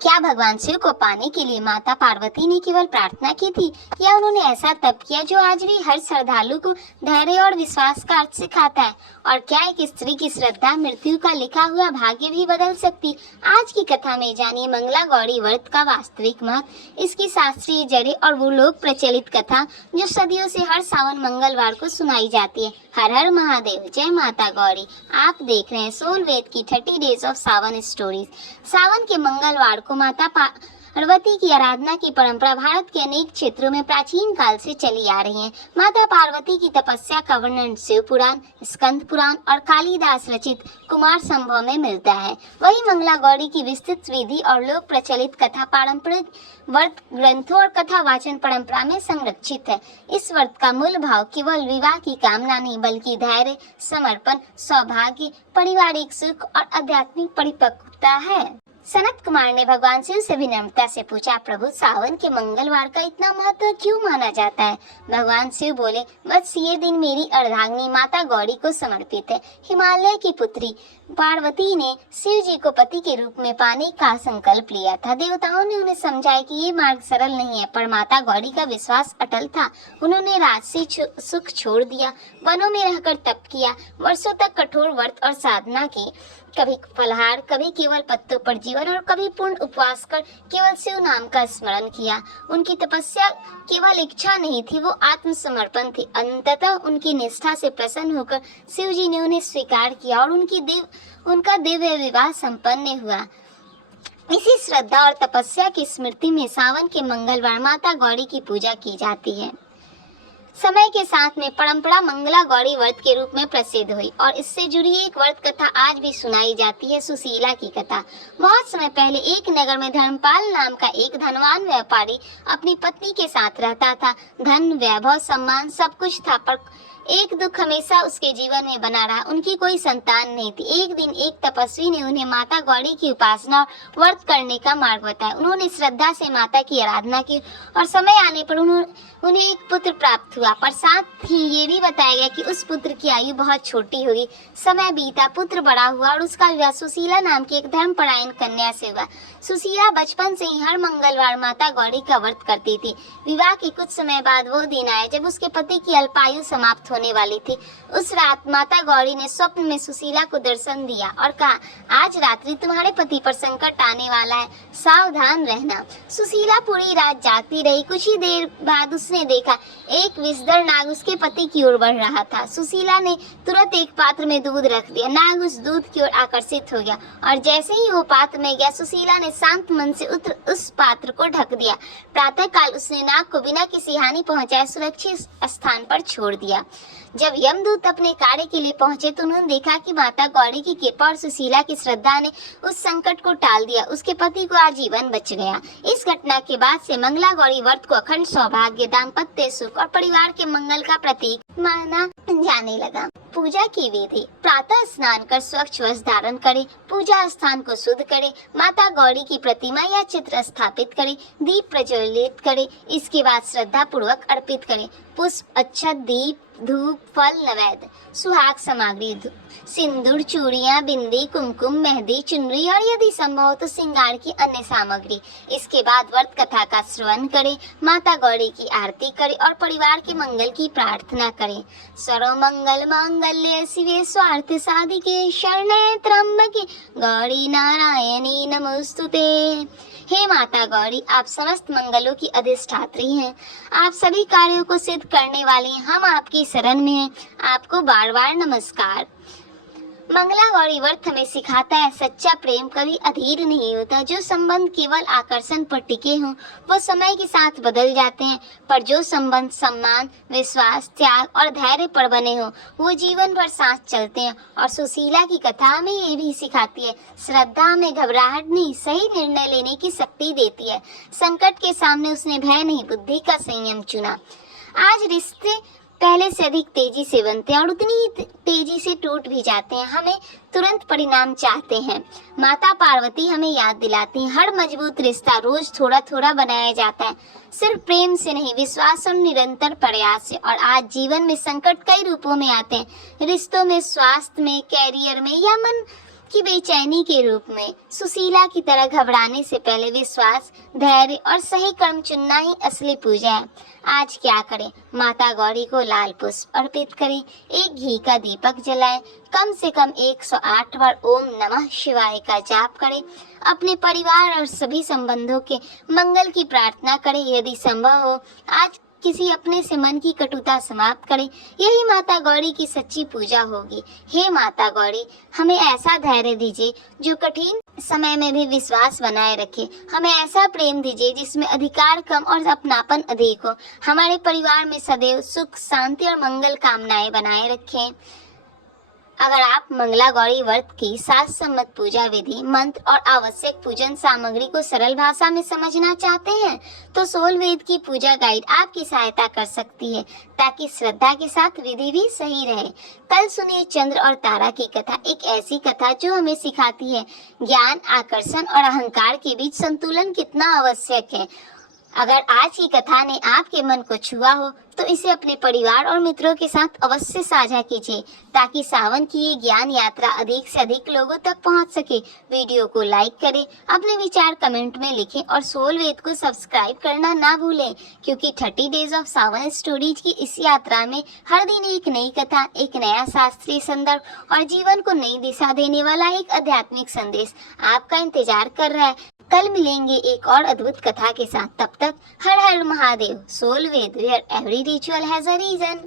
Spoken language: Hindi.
क्या भगवान शिव को पाने के लिए माता पार्वती ने केवल प्रार्थना की थी या उन्होंने ऐसा तप किया जो आज भी हर श्रद्धालु को धैर्य और विश्वास का अर्थ सिखाता है? और क्या एक स्त्री की श्रद्धा मृत्यु का लिखा हुआ भाग्य भी बदल सकती? आज की कथा में जानिए मंगला गौरी व्रत का वास्तविक महत्व, इसकी शास्त्रीय जड़ें और वो लोक प्रचलित कथा जो सदियों से हर सावन मंगलवार को सुनाई जाती है। हर हर महादेव, जय माता गौरी। आप देख रहे हैं सोल वेद की 30 डेज ऑफ सावन स्टोरीज। सावन के मंगलवार को माता पार्वती की आराधना की परंपरा भारत के अनेक क्षेत्रों में प्राचीन काल से चली आ रही है। माता पार्वती की तपस्या का वर्णन शिव पुराण, स्कंद पुराण और कालिदास रचित कुमार संभव में मिलता है। वही मंगला गौरी की विस्तृत विधि और लोक प्रचलित कथा पारंपरिक व्रत ग्रंथों और कथा वाचन परंपरा में संरक्षित है। इस व्रत का मूल भाव केवल विवाह की कामना नहीं बल्कि धैर्य, समर्पण, सौभाग्य, पारिवारिक सुख और आध्यात्मिक परिपक्वता है। सनत कुमार ने भगवान शिव से विनम्रता से पूछा, प्रभु सावन के मंगलवार का इतना महत्व क्यों माना जाता है? भगवान शिव बोले, बस ये दिन मेरी अर्धांगिनी माता गौरी को समर्पित है। हिमालय की पुत्री पार्वती ने शिव जी को पति के रूप में पाने का संकल्प लिया था। देवताओं ने उन्हें समझाया कि ये मार्ग सरल नहीं है, पर माता गौरी का विश्वास अटल था। उन्होंने राजसी सुख छोड़ दिया, वनों में रहकर तप किया, वर्षों तक कठोर व्रत और साधना की, कभी फलाहार, कभी केवल पत्तों पर जीवन और कभी पूर्ण उपवास कर केवल शिव नाम का स्मरण किया। उनकी तपस्या केवल इच्छा नहीं थी, वो आत्मसमर्पण थी। अंततः उनकी निष्ठा से प्रसन्न होकर शिव जी ने उन्हें स्वीकार किया और उनका दिव्य विवाह संपन्न हुआ। इसी श्रद्धा और तपस्या की स्मृति में सावन के मंगलवार माता गौरी की पूजा की जाती है। समय के साथ में परंपरा मंगला गौरी व्रत के रूप में प्रसिद्ध हुई और इससे जुड़ी एक व्रत कथा आज भी सुनाई जाती है, सुशीला की कथा। बहुत समय पहले एक नगर में धर्मपाल नाम का एक धनवान व्यापारी अपनी पत्नी के साथ रहता था। धन, वैभव, सम्मान सब कुछ था, पर एक दुख हमेशा उसके जीवन में बना रहा, उनकी कोई संतान नहीं थी। एक दिन एक तपस्वी ने उन्हें माता गौरी की उपासना और व्रत करने का मार्ग बताया। उन्होंने श्रद्धा से माता की आराधना की और समय आने पर उन्हें एक पुत्र प्राप्त हुआ, पर साथ ही ये भी बताया गया कि उस पुत्र की आयु बहुत छोटी होगी। समय बीता, पुत्र बड़ा हुआ और उसका विवाह सुशीला नाम की एक धर्मपरायण कन्या से हुआ। सुशीला बचपन से ही हर मंगलवार माता गौरी का व्रत करती थी। विवाह के कुछ समय बाद वो दिन आया जब उसके पति की अल्पायु समाप्त होने वाली थी। उस रात माता गौरी ने स्वप्न में सुशीला को दर्शन दिया और कहा, आज रात्रि तुम्हारे पति पर संकट आने वाला है, सावधान रहना। सुशीला पूरी रात जागती रही। कुछ ही देर बाद उसने देखा एक विषधर नाग उसके पति की ओर बढ़ रहा था। सुशीला ने तुरंत एक पात्र में दूध रख दिया। नाग उस दूध की ओर आकर्षित हो गया और जैसे ही वो पात्र में गया, सुशीला ने शांत मन से उस पात्र को ढक दिया। प्रातः काल उसने नाग को बिना किसी हानि पहुंचाए सुरक्षित स्थान पर छोड़ दिया। जब यमदूत अपने कार्य के लिए पहुंचे तो उन्होंने देखा कि माता गौरी की कृपा और सुशीला की श्रद्धा ने उस संकट को टाल दिया। उसके पति को आजीवन बच गया। इस घटना के बाद से मंगला गौरी व्रत को अखंड सौभाग्य, दाम्पत्य सुख और परिवार के मंगल का प्रतीक माना जाने लगा। पूजा की विधि, प्रातः स्नान कर स्वच्छ वस्त्र धारण करें, पूजा स्थान को शुद्ध करें, माता गौरी की प्रतिमा या चित्र स्थापित करें, दीप प्रज्वलित करें, इसके बाद श्रद्धा पूर्वक अर्पित करें। पुष्प, अक्षत, दीप, धूप, फल, नैवेद्य, सुहाग सामग्री, सिंदूर, चूड़ियां, बिंदी, कुमकुम, मेहंदी, चुनरी और यदि संभव हो तो श्रृंगार की अन्य सामग्री। इसके बाद व्रत कथा का श्रवण करें, माता गौरी की आरती करें और परिवार के मंगल की प्रार्थना करें। सर्वमंगल मांगल्ये शिवे स्वार्थ साधिके शरण्ये त्र्यंबके गौरी नारायणी नमोस्तुते। हे माता गौरी, आप समस्त मंगलों की अधिष्ठात्री हैं। आप सभी कार्यों को सिद्ध करने वाली हैं। हम आपकी शरण में हैं। आपको बार बार नमस्कार। मंगला गौरी व्रत हमें सिखाता है, सच्चा प्रेम कभी अधीर नहीं होता। जो संबंध केवल आकर्षण पर टिके हों वो समय के साथ बदल जाते हैं, पर जो संबंध सम्मान, विश्वास, त्याग और धैर्य पर बने हों वो जीवन भर साथ चलते हैं। और सुशीला की कथा हमें ये भी सिखाती है, श्रद्धा में घबराहट नहीं, सही निर्णय लेने की शक्ति देती है। संकट के सामने उसने भय नहीं, बुद्धि का संयम चुना। आज रिश्ते पहले से अधिक तेजी से बनते हैं और उतनी ही तेजी से टूट भी जाते हैं। हमें तुरंत परिणाम चाहते हैं। माता पार्वती हमें याद दिलाती हैं, हर मजबूत रिश्ता रोज थोड़ा थोड़ा बनाया जाता है, सिर्फ प्रेम से नहीं, विश्वास और निरंतर प्रयास से। और आज जीवन में संकट कई रूपों में आते हैं, रिश्तों में, स्वास्थ्य में, कैरियर में या मन कि बेचैनी के रूप में। सुशीला की तरह घबराने से पहले विश्वास, धैर्य और सही कर्म चुनना ही असली पूजा है। आज क्या करें? माता गौरी को लाल पुष्प अर्पित करें, एक घी का दीपक जलाएं, कम से कम 108 बार ओम नमः शिवाय का जाप करें, अपने परिवार और सभी संबंधों के मंगल की प्रार्थना करें। यदि संभव हो आज किसी अपने से मन की कटुता समाप्त करें। यही माता गौरी की सच्ची पूजा होगी। हे माता गौरी, हमें ऐसा धैर्य दीजिए जो कठिन समय में भी विश्वास बनाए रखे। हमें ऐसा प्रेम दीजिए जिसमें अधिकार कम और अपनापन अधिक हो। हमारे परिवार में सदैव सुख, शांति और मंगल कामनाएं बनाए रखें। अगर आप मंगला गौरी व्रत की शास्त्र सम्मत पूजा विधि, मंत्र और आवश्यक पूजन सामग्री को सरल भाषा में समझना चाहते हैं तो सोल वेद की पूजा गाइड आपकी सहायता कर सकती है, ताकि श्रद्धा के साथ विधि भी सही रहे। कल सुनिए चंद्र और तारा की कथा, एक ऐसी कथा जो हमें सिखाती है ज्ञान, आकर्षण और अहंकार के बीच संतुलन कितना आवश्यक है। अगर आज की कथा ने आपके मन को छुआ हो तो इसे अपने परिवार और मित्रों के साथ अवश्य साझा कीजिए, ताकि सावन की ये ज्ञान यात्रा अधिक से अधिक लोगों तक पहुंच सके। वीडियो को लाइक करें, अपने विचार कमेंट में लिखें और सोल वेद को सब्सक्राइब करना ना भूलें, क्योंकि 30 डेज ऑफ सावन स्टोरीज की इस यात्रा में हर दिन एक नई कथा, एक नया शास्त्रीय संदर्भ और जीवन को नई दिशा देने वाला एक आध्यात्मिक संदेश आपका इंतजार कर रहा है। कल मिलेंगे एक और अद्भुत कथा के साथ। तब तक हर हर Mahadev. Soul Veda, where every ritual has a reason.